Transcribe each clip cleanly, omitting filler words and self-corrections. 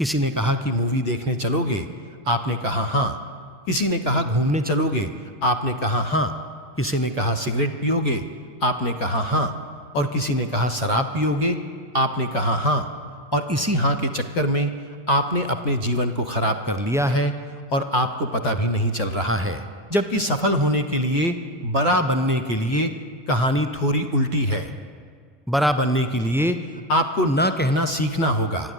किसी ने कहा कि मूवी देखने चलोगे, आपने कहा हाँ। किसी ने कहा घूमने चलोगे, आपने कहा हाँ। किसी ने कहा सिगरेट पियोगे, आपने कहा हाँ। और किसी ने कहा शराब पियोगे, आपने कहा हाँ। और इसी हाँ के चक्कर में आपने अपने जीवन को खराब कर लिया है और आपको पता भी नहीं चल रहा है। जबकि सफल होने के लिए, बड़ा बनने के लिए कहानी थोड़ी उल्टी है। बड़ा बनने के लिए आपको ना कहना सीखना होगा,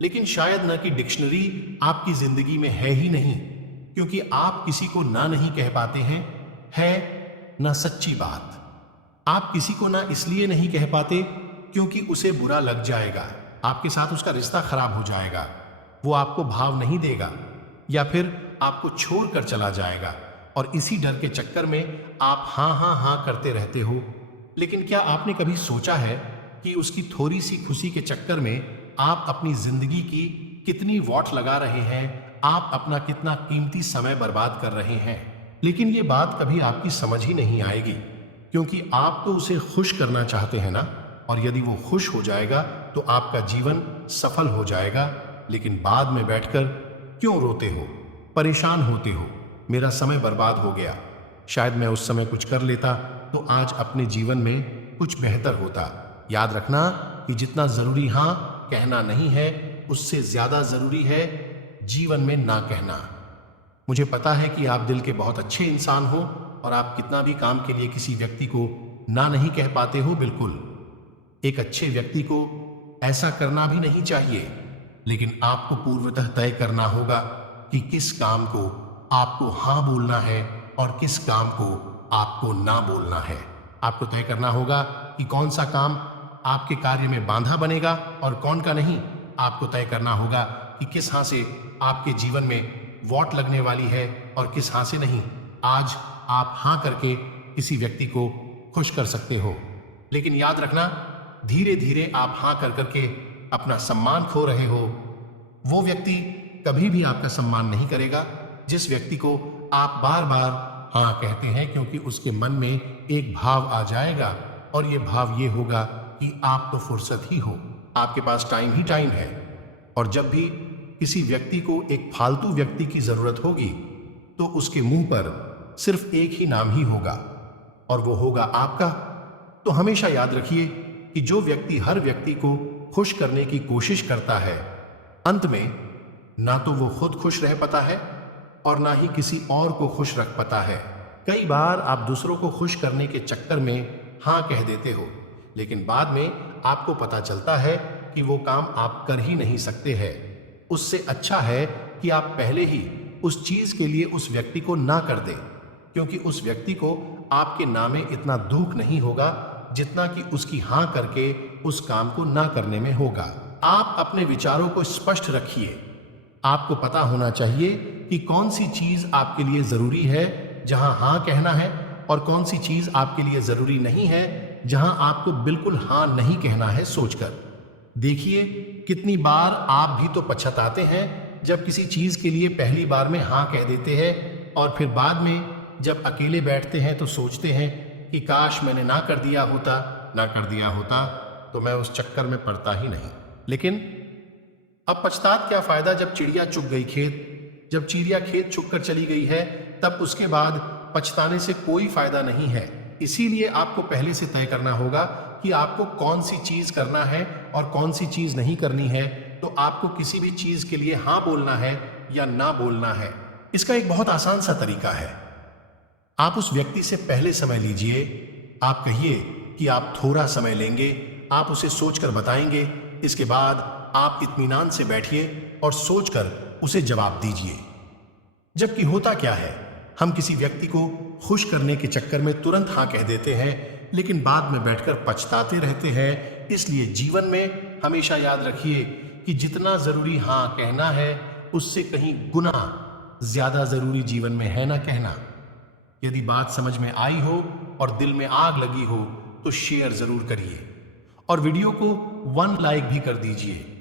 लेकिन शायद ना की डिक्शनरी आपकी जिंदगी में है ही नहीं, क्योंकि आप किसी को ना नहीं कह पाते हैं, है ना सच्ची बात। आप किसी को ना इसलिए नहीं कह पाते क्योंकि उसे बुरा लग जाएगा, आपके साथ उसका रिश्ता खराब हो जाएगा, वो आपको भाव नहीं देगा या फिर आपको छोड़कर चला जाएगा। और इसी डर के चक्कर में आप हाँ हाँ हाँ करते रहते हो। लेकिन क्या आपने कभी सोचा है कि उसकी थोड़ी सी खुशी के चक्कर में आप अपनी जिंदगी की कितनी वॉट लगा रहे हैं, आप अपना कितना कीमती समय बर्बाद कर रहे हैं। लेकिन ये बात कभी आपकी समझ ही नहीं आएगी, क्योंकि आप तो उसे खुश करना चाहते हैं ना, और यदि वो खुश हो जाएगा तो आपका जीवन सफल हो जाएगा। लेकिन बाद में बैठकर क्यों रोते हो, परेशान होते हो, मेरा समय बर्बाद हो गया, शायद मैं उस समय कुछ कर लेता तो आज अपने जीवन में कुछ बेहतर होता। याद रखना कि जितना जरूरी हाँ कहना नहीं है, उससे ज्यादा जरूरी है जीवन में ना कहना। मुझे पता है कि आप दिल के बहुत अच्छे इंसान हो और आप कितना भी काम के लिए किसी व्यक्ति को ना नहीं कह पाते हो। बिल्कुल, एक अच्छे व्यक्ति को ऐसा करना भी नहीं चाहिए, लेकिन आपको पूर्वतः तय करना होगा कि किस काम को आपको हाँ बोलना है और किस काम को आपको ना बोलना है। आपको तय करना होगा कि कौन सा काम आपके कार्य में बांधा बनेगा और कौन का नहीं। आपको तय करना होगा कि किस हाँ से आपके जीवन में वॉट लगने वाली है और किस हाँ से नहीं। आज आप हाँ करके किसी व्यक्ति को खुश कर सकते हो, लेकिन याद रखना, धीरे धीरे आप हाँ कर करके अपना सम्मान खो रहे हो। वो व्यक्ति कभी भी आपका सम्मान नहीं करेगा जिस व्यक्ति को आप बार बार हाँ कहते हैं, क्योंकि उसके मन में एक भाव आ जाएगा और ये भाव ये होगा कि आप तो फुर्सत ही हो, आपके पास टाइम ही टाइम है। और जब भी किसी व्यक्ति को एक फालतू व्यक्ति की जरूरत होगी तो उसके मुंह पर सिर्फ एक ही नाम ही होगा और वो होगा आपका। तो हमेशा याद रखिए कि जो व्यक्ति हर व्यक्ति को खुश करने की कोशिश करता है, अंत में ना तो वो खुद खुश रह पाता है और ना ही किसी और को खुश रख पाता है। कई बार आप दूसरों को खुश करने के चक्कर में हाँ कह देते हो, लेकिन बाद में आपको पता चलता है कि वो काम आप कर ही नहीं सकते हैं। उससे अच्छा है कि आप पहले ही उस चीज के लिए उस व्यक्ति को ना कर दें, क्योंकि उस व्यक्ति को आपके नामे इतना दुख नहीं होगा जितना कि उसकी हाँ करके उस काम को ना करने में होगा। आप अपने विचारों को स्पष्ट रखिए। आपको पता होना चाहिए कि कौन सी चीज आपके लिए जरूरी है जहां हाँ कहना है, और कौन सी चीज आपके लिए जरूरी नहीं है जहां आपको बिल्कुल हाँ नहीं कहना है। सोचकर देखिए, कितनी बार आप भी तो पछताते हैं जब किसी चीज के लिए पहली बार में हाँ कह देते हैं और फिर बाद में जब अकेले बैठते हैं तो सोचते हैं कि काश मैंने ना कर दिया होता तो मैं उस चक्कर में पड़ता ही नहीं। लेकिन अब पछतात क्या फायदा जब चिड़िया चुग गई खेत। जब चिड़िया खेत चुग कर चली गई है तब उसके बाद पछताने से कोई फायदा नहीं है। इसीलिए आपको पहले से तय करना होगा कि आपको कौन सी चीज करना है और कौन सी चीज नहीं करनी है। तो आपको किसी भी चीज के लिए हाँ बोलना है या ना बोलना है। इसका एक बहुत आसान सा तरीका है। आप उस व्यक्ति से पहले समय लीजिए। आप कहिए कि आप थोड़ा समय लेंगे, आप उसे सोचकर बताएंगे। इसके बाद आप इत्मीनान से बैठिए और सोचकर उसे जवाब दीजिए। जबकि होता क्या है, हम किसी व्यक्ति को खुश करने के चक्कर में तुरंत हाँ कह देते हैं, लेकिन बाद में बैठकर पछताते रहते हैं। इसलिए जीवन में हमेशा याद रखिए कि जितना जरूरी हाँ कहना है, उससे कहीं गुना ज्यादा जरूरी जीवन में है ना कहना। यदि बात समझ में आई हो और दिल में आग लगी हो तो शेयर जरूर करिए और वीडियो को 1 लाइक भी कर दीजिए।